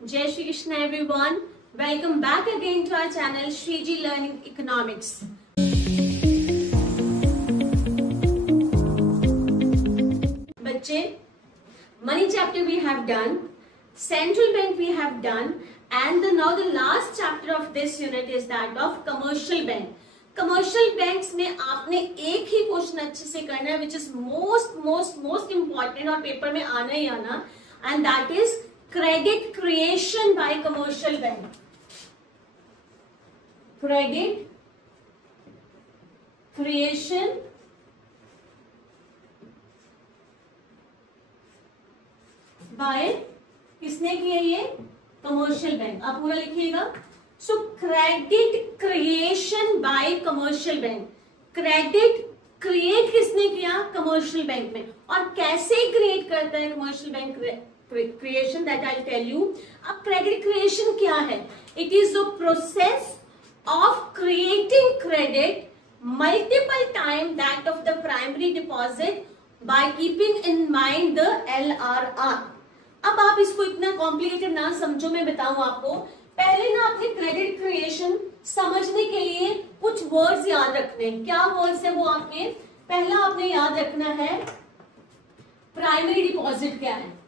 Jai Shri Krishna everyone. Welcome back again to our channel Shriji Learning Economics. बच्चे, money chapter we have done, central bank we have done, and now the last chapter of this unit is that of commercial bank. Commercial banks में आपने एक ही question अच्छे से करना है which is most important और paper में आना ही आना, and that is credit creation by commercial bank. Credit creation bye किसने किया? ये कमर्शियल बैंक. आप पूरा लिखिएगा. सो credit creation by commercial bank. Credit create किसने किया? कमर्शियल बैंक में. और कैसे क्रिएट करता है commercial bank creation, that I tell you. अब क्रेडिट क्रिएशन क्या है? It is the process of creating credit multiple time that of the primary deposit by keeping in mind the LRR. अब आप इसको इतना कॉम्प्लिकेटेड ना समझो, मैं बताऊं आपको. पहले ना अपने क्रेडिट क्रिएशन समझने के लिए कुछ वर्ड्स याद रखने हैं. क्या वर्ड्स है वो आपके? पहला आपने याद रखना है प्राइमरी डिपॉजिट क्या है.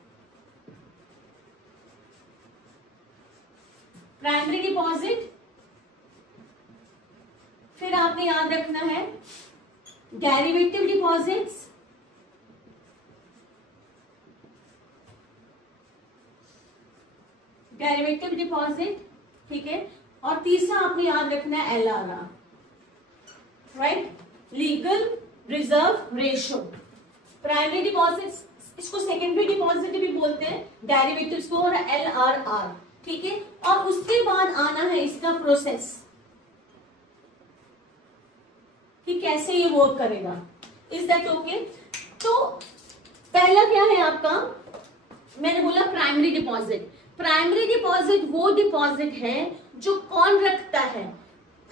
Primary deposit. फिर आपने याद रखना है डेरिवेटिव डिपॉजिट्स. डेरिवेटिव डिपॉजिट, ठीक है. और तीसरा आपने याद रखना है LRR, right. Legal reserve ratio. Primary deposit, इसको सेकेंडरी डिपॉजिट भी बोलते हैं, डेरिवेटिव्स को, और LRR, ठीक है. और उसके बाद आना है इसका प्रोसेस कि कैसे ये वर्क करेगा. Is that okay? तो पहला क्या है आपका? मैंने बोला प्राइमरी डिपॉजिट. प्राइमरी डिपॉजिट वो डिपॉजिट है जो कौन रखता है?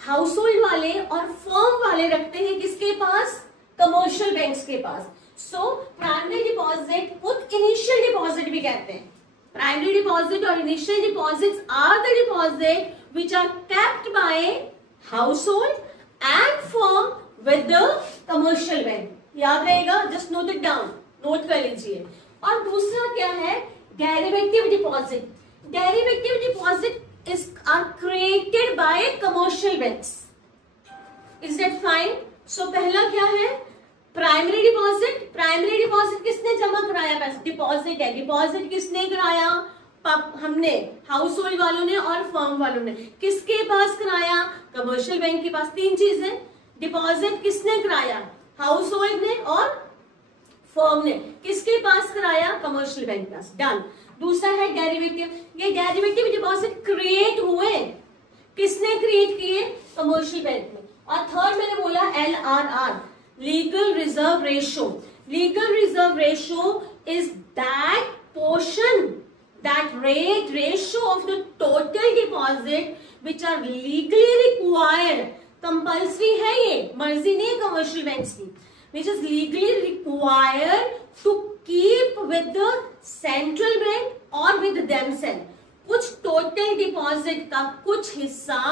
हाउस होल्ड वाले और फर्म वाले रखते हैं. किसके पास? कमर्शियल बैंक्स के पास. सो प्राइमरी डिपॉजिट को इनिशियल डिपॉजिट भी कहते हैं. प्राइमरी डिपॉजिट और initial deposits are the deposit which are kept by household and firm with the commercial bank. याद रहेगा, just note it down, note कर लीजिए. और दूसरा क्या है? Derivative deposit. Derivative deposit is are created by commercial banks. Is that fine? So पहला क्या है? Primary deposit. प्राइमरी डिपॉजिट किसने जमा कराया? पैसा डिपॉजिट है. डिपॉजिट किसने कराया? हमने, हाउस होल्ड वालों ने और फर्म वालों ने. किसके पास कराया? कमर्शियल बैंक के पास. तीन चीजें. डिपॉजिट किसने कराया? हाउस होल्ड ने और फर्म ने. किसके पास कराया? कमर्शियल बैंक के पास. डन. दूसरा है डेरिवेटिव. ये डेरिवेटिव डिपॉजिट क्रिएट हुए. किसने क्रिएट किए? कमर्शियल बैंक में. और थर्ड मैंने बोला LRR, legal reserve ratio. Legal reserve ratio is that portion, that rate ratio of the total deposit which are legally required. Compulsory है ये, मर्जी नहीं है कमर्शियल बैंक्स की. which is legally required to keep with the central bank or with themselves. कुछ total deposit का कुछ हिस्सा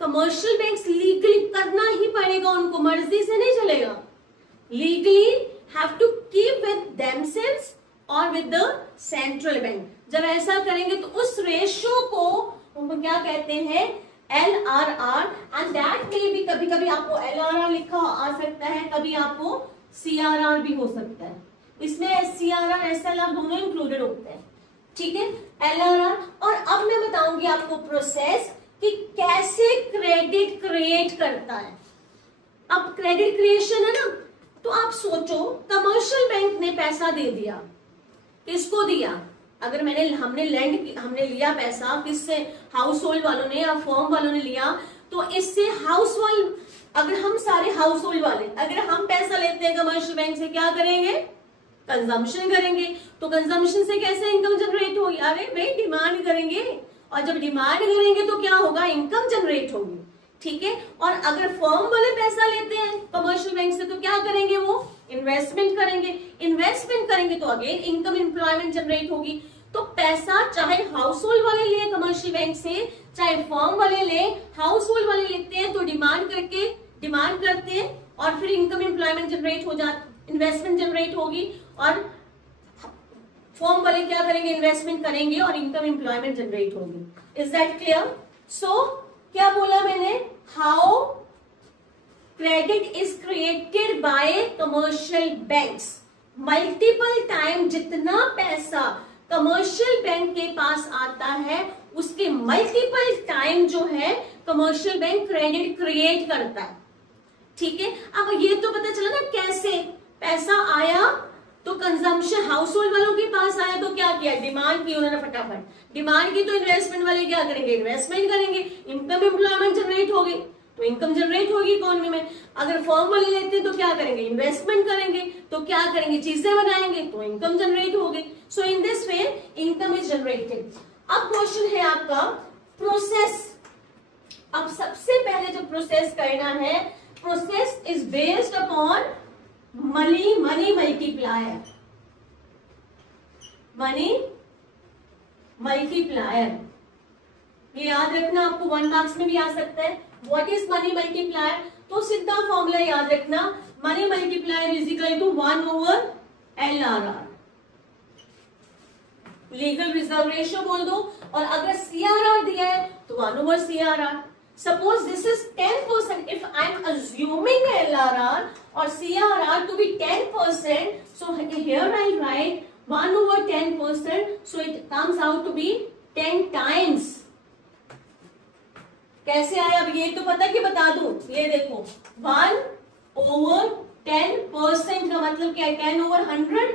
कमर्शियल बैंक्स लीगली करना ही पड़ेगा उनको, मर्जी से नहीं चलेगा. Legally have to keep with themselves और विद द सेंट्रल बैंक. जब ऐसा करेंगे तो उस रेशियो को हम क्या कहते हैं? LRR. एंड दैट में भी कभी कभी आपको LRR लिखा आ सकता है, कभी आपको CRR भी हो सकता है. इसमें CRR SLR दोनों इंक्लूडेड होते हैं, ठीक है. LRR. और अब मैं बताऊंगी आपको प्रोसेस कि कैसे क्रेडिट क्रिएट करता है. अब क्रेडिट क्रिएशन है ना, तो आप सोचो कमर्शियल बैंक ने पैसा दे दिया. किसको दिया? अगर हमने लिया पैसा, किससे? हाउस होल्ड वालों ने या फर्म वालों ने लिया. तो इससे हाउस होल्ड, अगर हम सारे हाउस होल्ड वाले अगर हम पैसा लेते हैं कमर्शियल बैंक से, क्या करेंगे? कंजम्पशन करेंगे. तो कंजम्पशन से कैसे इनकम जनरेट होगी? अरे भाई डिमांड करेंगे, और जब डिमांड करेंगे तो क्या होगा? इनकम जनरेट होगी, ठीक है. और अगर फर्म वाले पैसा लेते हैं कमर्शियल बैंक से तो क्या करेंगे? वो इन्वेस्टमेंट करेंगे. इन्वेस्टमेंट करेंगे तो अगेन इनकम, एम्प्लॉयमेंट जनरेट होगी. तो पैसा चाहे हाउस होल्ड वाले कमर्शियल बैंक से, चाहे फर्म वाले ले, हाउस होल्ड वाले लेते हैं तो डिमांड करते हैं और फिर इनकम एम्प्लॉयमेंट जनरेट हो जाती, इन्वेस्टमेंट जनरेट होगी और फर्म वाले क्या करेंगे, इन्वेस्टमेंट करेंगे और इनकम एम्प्लॉयमेंट जनरेट होगी। Is that clear? सो क्या बोला मैंने, how credit is created by commercial banks. Multiple time जितना पैसा कमर्शियल बैंक के पास आता है उसके मल्टीपल टाइम जो है कमर्शियल बैंक क्रेडिट क्रिएट करता है। ठीक है, अब ये तो पता चला ना कैसे पैसा आया, तो कंजम्पशन हाउस होल्ड वालों के पास आया तो क्या किया, डिमांड की उन्होंने, फटाफट डिमांड की तो इन्वेस्टमेंट वाले क्या करेंगे, इन्वेस्टमेंट करेंगे, इनकम एम्प्लॉयमेंट जनरेट हो गई तो इनकम जनरेट होगी इकोनॉमी में। अगर फर्म वाले लेते हैं तो क्या करेंगे, इन्वेस्टमेंट करेंगे, तो क्या करेंगे, चीजें बनाएंगे तो इनकम जनरेट होगी। So in this way income is generated. अब क्वेश्चन है आपका प्रोसेस। अब सबसे पहले जो प्रोसेस करना है, process is based upon money multiplier. Money multiplier ये याद रखना, आपको 1 मार्क्स में भी आ सकता है। What is money multiplier? तो सीधा फॉर्मूला याद रखना, money multiplier is equal to 1/LRR, legal reserve ratio बोल दो, और अगर CRR दिया है तो 1/CRR। Suppose this is 10%, if I am assuming LRR और CRR to be 10%, so here I write 1/10%, so it comes out to be 10 times। कैसे आया, अब ये तो पता कि बता दूं, ये देखो 1/10% का मतलब क्या है, 10/100,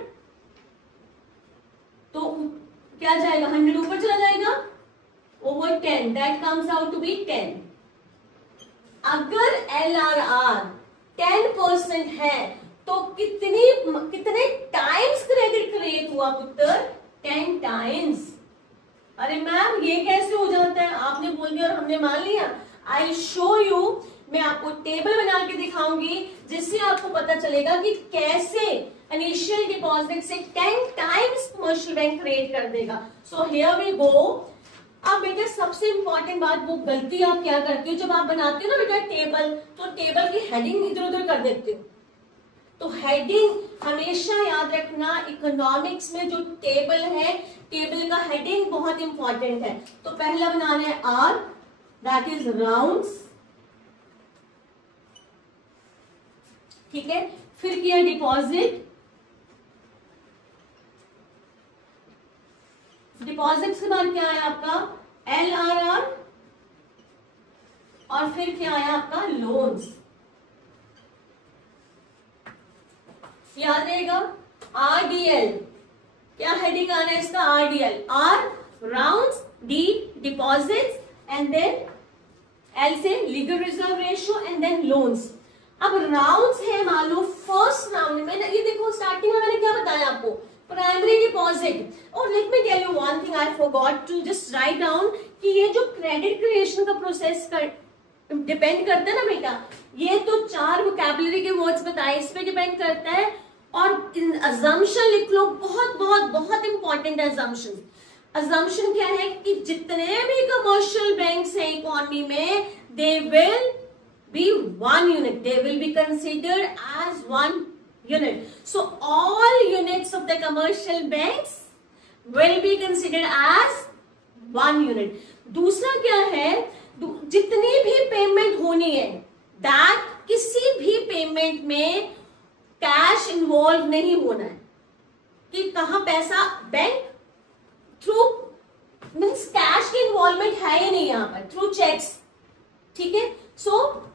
तो क्या जाएगा, 100 ऊपर चला जाएगा, over 10, that comes out to be 10। अगर LRR 10% है तो कितने टाइम्स क्रेडिट क्रिएट हुआ पुत्र, 10 टाइम्स। अरे मैम ये कैसे हो जाता है, आपने बोल दिया और हमने मान लिया। आई शो यू, मैं आपको टेबल बना के दिखाऊंगी जिससे आपको पता चलेगा कि कैसे इनिशियल डिपॉजिट से 10 टाइम्स कमर्शियल बैंक क्रिएट कर देगा। So here we go. अब बेटा सबसे इंपॉर्टेंट बात, वो गलती आप क्या करते हो, जब आप बनाते हो ना बेटा टेबल, तो टेबल की हेडिंग इधर उधर कर देते हो। तो हेडिंग हमेशा याद रखना, इकोनॉमिक्स में जो टेबल है, टेबल का हेडिंग बहुत इंपॉर्टेंट है। तो पहला बनाना है R, दैट इज राउंड्स, ठीक है। फिर किया डिपॉजिट, डिपॉजिट के बाद क्या आया आपका LRR, और फिर क्या आया आपका लोन्स। याद रहेगा RDL, क्या हेडिंग आना है इसका, RDL, R rounds, D deposits, and then L से legal reserve ratio, and then loans. अब राउंड्स है, मान लो फर्स्ट राउंड में, ये देखो स्टार्टिंग में मैंने क्या बताया आपको, प्राइमरी डिपॉजिट। और let me tell you one thing, I forgot to just write down कि ये जो क्रेडिट क्रिएशन का प्रोसेस डिपेंड करता है ना बेटा, ये तो 4 वोकैबुलरी के वर्ड्स बताए, इस पे डिपेंड करता है। और अजम्पशन लिख लो, बहुत बहुत बहुत इंपॉर्टेंट है अजम्पशन। अजम्पशन क्या है कि जितने भी कमर्शियल बैंक्स हैं इकोनॉमी में, they will be 1 unit, they will be considered as 1 unit. So all units of the commercial banks will be considered as 1 unit. दूसरा क्या है, जितनी भी पेमेंट होनी है, that किसी भी पेमेंट में कैश इन्वॉल्व नहीं होना है। कि कहां पैसा, बैंक थ्रू मीन्स कैश की इन्वॉल्वमेंट है ही नहीं यहाँ पर, थ्रू चेक्स, ठीक है। सो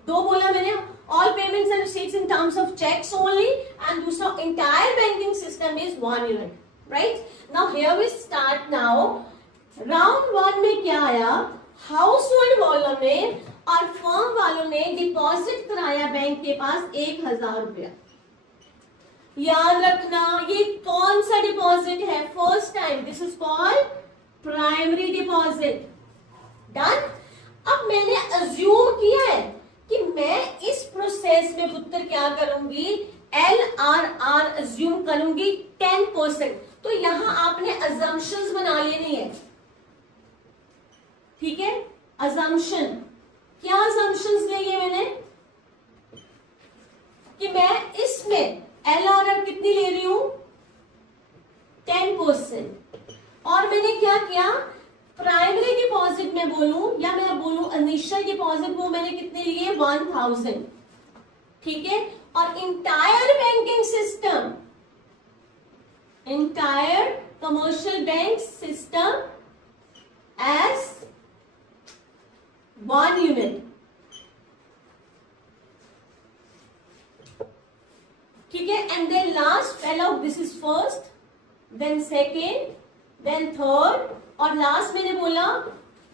2 बोला मैंने, all payments and receipts in terms of checks only, and दूसरा entire banking system is 1 unit, right? Now here we start now. Round 1 में क्या आया, हाउसहोल्ड वालों ने और फर्म वालों ने डिपॉजिट कराया बैंक के पास 1000 रुपया। याद रखना ये कौन सा डिपॉजिट है, first time, this is called primary deposit. Done. अब मैंने अज्यूम किया है कि मैं इस प्रोसेस में पुत्र क्या करूंगी, LRR अज्यूम करूंगी 10%। तो यहां आपने अजम्पशंस बना लेनी है। ठीक है, अजम्पशन, क्या अजम्पशंस लिए मैंने कि मैं इसमें LRR कितनी ले रही हूं 10%, और मैंने क्या किया प्राइमरी डिपॉजिट में बोलूं या मैं बोलूं इनिशियल डिपॉजिट, वो मैंने कितने लिए 1000, ठीक है, और entire banking system, entire commercial bank system as 1 unit, ठीक है, and then last fellow, this is first, then second, then third, और लास्ट मैंने बोला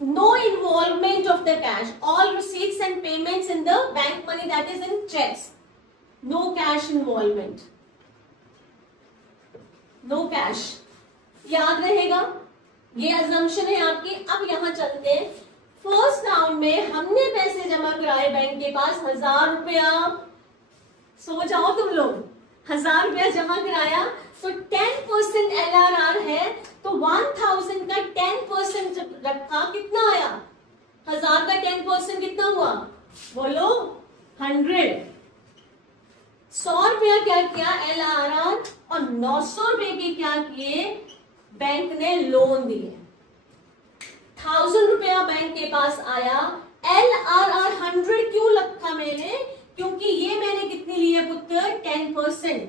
no involvement of the cash, all receipts and payments in the bank money that is in cheques, no cash involvement, no cash, याद रहेगा, ये assumption है आपकी। अब यहां चलते हैं, फर्स्ट राउंड में हमने पैसे जमा कराए बैंक के पास 1000 रुपया, सो जाओ तुम लोग, 1000 रुपया जमा कराया, तो 10% LRR है, तो 1000 का 10% जब रखा कितना आया, 1000 का 10% कितना हुआ बोलो 100, 100 रुपया क्या किया LRR, और 900 रुपए के क्या किए बैंक ने लोन दिए, 1000 रुपया बैंक के पास आया, LRR 100 क्यों रखा मैंने, क्योंकि ये मैंने कितनी ली है पुत्र 10%,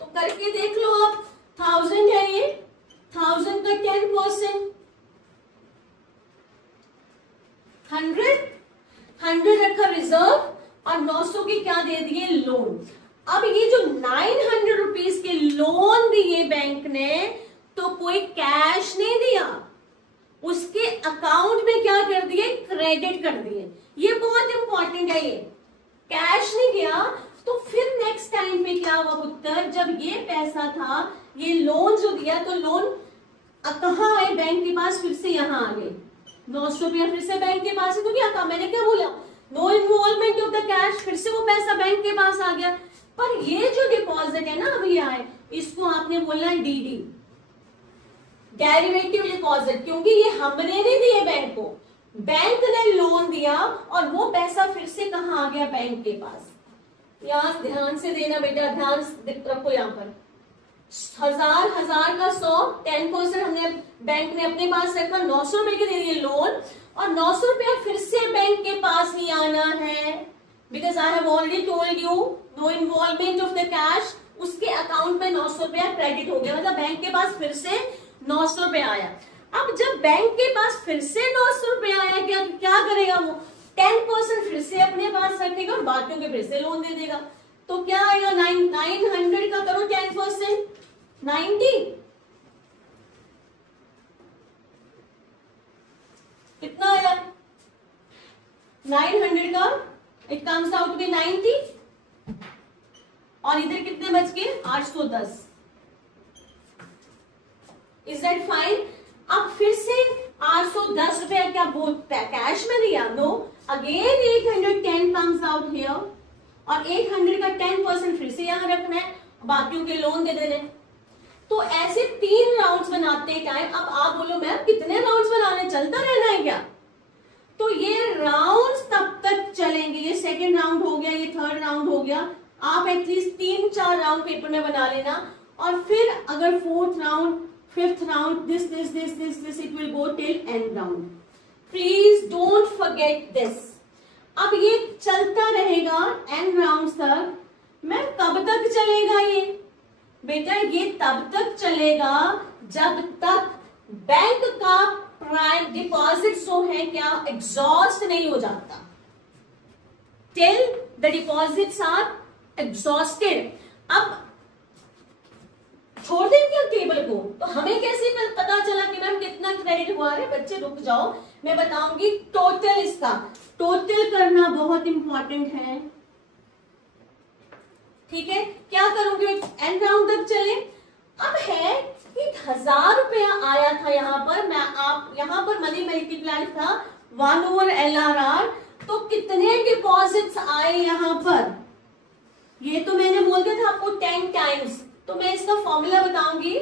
तो करके देख लो आप, 1000 है ये, 1000 का 10% 100 रखा रिजर्व, और 900 के क्या दे दिए लोन। अब ये जो 900 रुपीज के लोन दिए बैंक ने, तो कोई कैश नहीं दिया, उसके अकाउंट में क्या कर दिए क्रेडिट कर दिए, ये बहुत इंपॉर्टेंट है, ये कैश नहीं गया। तो फिर नेक्स्ट टाइम पे क्या हुआ पुत्र, जब ये पैसा था, ये लोन जो दिया, तो लोन कहाँ आए बैंक के पास, फिर से यहाँ आ गए 900 रुपया, फिर से बैंक के पास है, तो क्या कहा मैंने, क्या बोला no involvement of the cash, फिर से वो पैसा बैंक के पास आ गया। पर ये जो डिपॉजिट है ना अभी आए, इसको आपने बोलना है DD, डेरिवेटिव डिपॉजिट, क्योंकि ये हमने नहीं दिए बैंक को, बैंक ने लोन दिया, और वो पैसा फिर से कहाँ आ गया बैंक के पास। यहाँ ध्यान से देना बेटा, ध्यान रखो, यहाँ पर 1000 का 100, 10% हमने बैंक ने अपने पास रखा, 900 रुपए के दे दिए लोन, और 900 रुपया फिर से बैंक के पास ही आना है, because I have already told you know involvement of the cash, उसके अकाउंट में 900 रुपया क्रेडिट हो गया, मतलब बैंक के पास फिर से 900 रुपया आया। अब जब बैंक के पास फिर से 900 रुपया आया, क्या करेगा वो 10% फिर से अपने पास रखेगा, और बाकियों के फिर से लोन दे देगा, तो क्या आएगा 900 का करो 10%, 90, कितना आया 900 का, it comes out to be 90, और इधर कितने बच गए 810, इज दैट फाइन। अब फिर से 810 रुपया क्या कैश में दिया, no, again 810 comes out here, और 800 का 10% फिर से यहां रखना है, बाकियों के लोन दे देने। तो ऐसे 3 राउंड्स बनाते टाइम, अब आप बोलो मैम कितने राउंड्स बनाने, चलता रहना है क्या, तो ये राउंड्स तब तक चलेंगे, ये सेकेंड राउंड हो गया, ये थर्ड राउंड हो गया, आप एटलीस्ट 3-4 राउंड पेपर में बना लेना, और फिर अगर fourth round, fifth round, this it will go till and round, please don't forget this. अब ये चलता रहेगा एंड राउंड तक। मैम कब तक चलेगा ये बेटा, ये तब तक चलेगा जब तक बैंक का प्राइम डिपॉजिट जो है क्या एग्जॉस्ट नहीं हो जाता, till the deposits are exhausted. अब छोड़ दें क्या टेबल को, तो हमें कैसे पता चला कि मैम कितना क्रेडिट हुआ है, बच्चे रुक जाओ, मैं बताऊंगी टोटल, इसका टोटल करना बहुत इंपॉर्टेंट है, ठीक है। क्या करूंगी एंड राउंड तक चले। अब है कि 1000 रुपया आया था यहाँ पर, मैं आप यहाँ पर मनी मल्टीप्लाई था 1/LRR, तो कितने डिपॉजिट्स आए यहाँ पर, ये तो मैंने बोल दिया था आपको 10 टाइम्स, तो मैं इसका फॉर्मूला बताऊंगी,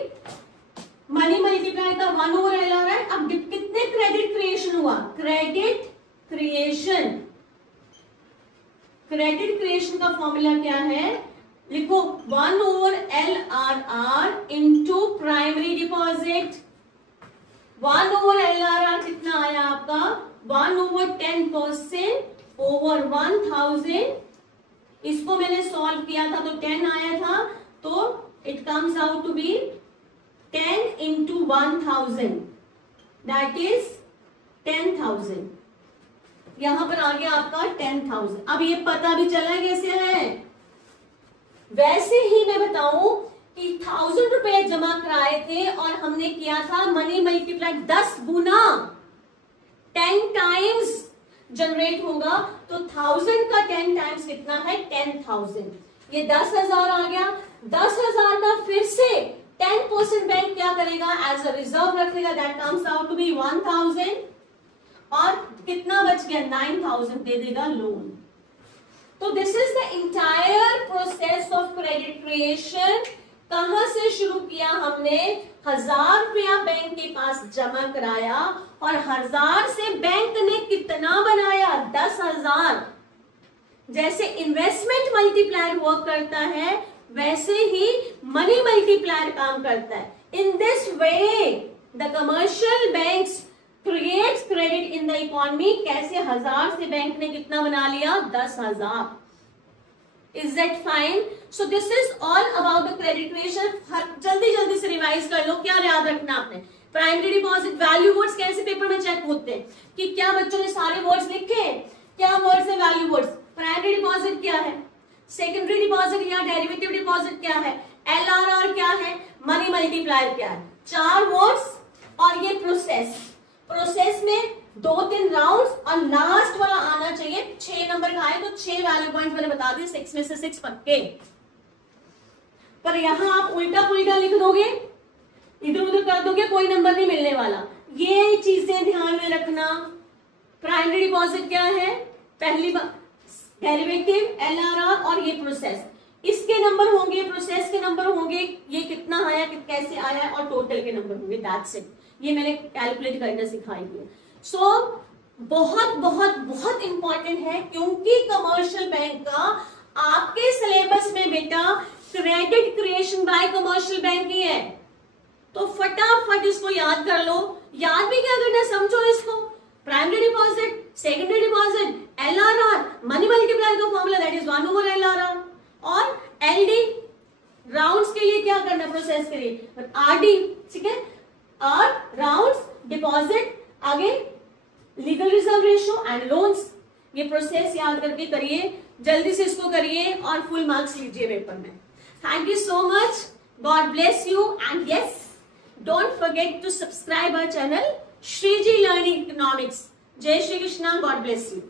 मनी मल्टीप्लाई था 1/LRR। अब कितने क्रेडिट क्रिएशन हुआ, क्रेडिट क्रिएशन का फॉर्मूला क्या है, लिखो 1/LRR into primary deposit. 1/LRR कितना आया आपका, 1/10% ओवर 1000। इसको मैंने सॉल्व किया था तो 10 आया था, तो it comes out to be 10 into 1000 that is 10,000। यहां पर आ गया आपका 10,000। अब ये पता भी चला कैसे है, वैसे ही मैं बताऊं कि 1000 रुपए जमा कराए थे और हमने किया था मनी मल्टीप्लाई 10 गुना, 10 टाइम्स जनरेट होगा, तो 1000 का 10 टाइम्स कितना है, 10,000। ये 10,000 आ गया। 10,000 का फिर से 10% बैंक क्या करेगा, एज अ रिजर्व रखेगा, that comes out to be 1000। और कितना बच गया, 9,000 दे देगा लोन। तो this is the entire process of credit creation. कहां से शुरू किया हमने, 1000 रुपया बैंक के पास जमा कराया और 1000 से बैंक ने कितना बनाया, 10,000। जैसे इन्वेस्टमेंट मल्टीप्लायर वर्क करता है वैसे ही मनी मल्टीप्लायर काम करता है। इन this way the commercial banks creates credit in the economy. कैसे, 1000 से बैंक ने कितना बना लिया, 10,000। Is that fine? So this is all about the credit creation. जल्दी से रिवाइज कर लो, क्या याद रखना आपने, प्राइमरी डिपॉजिट वैल्यू वर्ड्स कैसे पेपर में चेक होते हैं कि क्या बच्चों ने सारे वर्ड्स लिखे, क्या वर्ड्स है वैल्यू वर्ड्स। प्राइमरी डिपॉजिट क्या है, सेकेंडरी डिपॉजिट या डेरिवेटिव डिपॉजिट क्या है, LRR क्या है, मनी मल्टीप्लायर क्या है, 4 वर्ड्स। और ये प्रोसेस में 2-3 राउंड्स और लास्ट वाला आना चाहिए। 6 नंबर का आए तो 6 वैल्यू पॉइंट मैंने बता दिए, 6 में से 6 पक्के। पर यहां आप उल्टा पुल्टा लिख दोगे, इधर उधर कर दोगे, कोई नंबर नहीं मिलने वाला। ये चीजें ध्यान में रखना। प्राइमरी डिपॉजिट क्या है, पहली बार डेरिवेटिव, LRR और ये प्रोसेस, इसके नंबर होंगे, प्रोसेस के नंबर होंगे, ये कितना आया, कैसे आया, और टोटल के नंबर होंगे, दैट्स इट। ये मैंने कैलकुलेट करना सिखाई दिया। सो बहुत बहुत बहुत इंपॉर्टेंट है, क्योंकि कमर्शियल बैंक का आपके सिलेबस में बेटा credit creation by commercial bank ही है। तो फटाफट इसको याद कर लो। याद भी क्या करना है, समझो इसको। Primary deposit, secondary deposit, LRR, money multiplier का फॉर्मूला दैट इज 1/LRR। और LD राउंड्स के लिए क्या करना, प्रोसेस के लिए RD, ठीक है। और राउंड्स, डिपॉजिट, आगे legal reserve ratio and loans. ये प्रोसेस याद करके करिए, जल्दी से इसको करिए और फुल मार्क्स लीजिए पेपर में। Thank you so much, God bless you, and yes, don't forget to subscribe our channel Shriji learning economics. जय Shri Krishna, God bless you.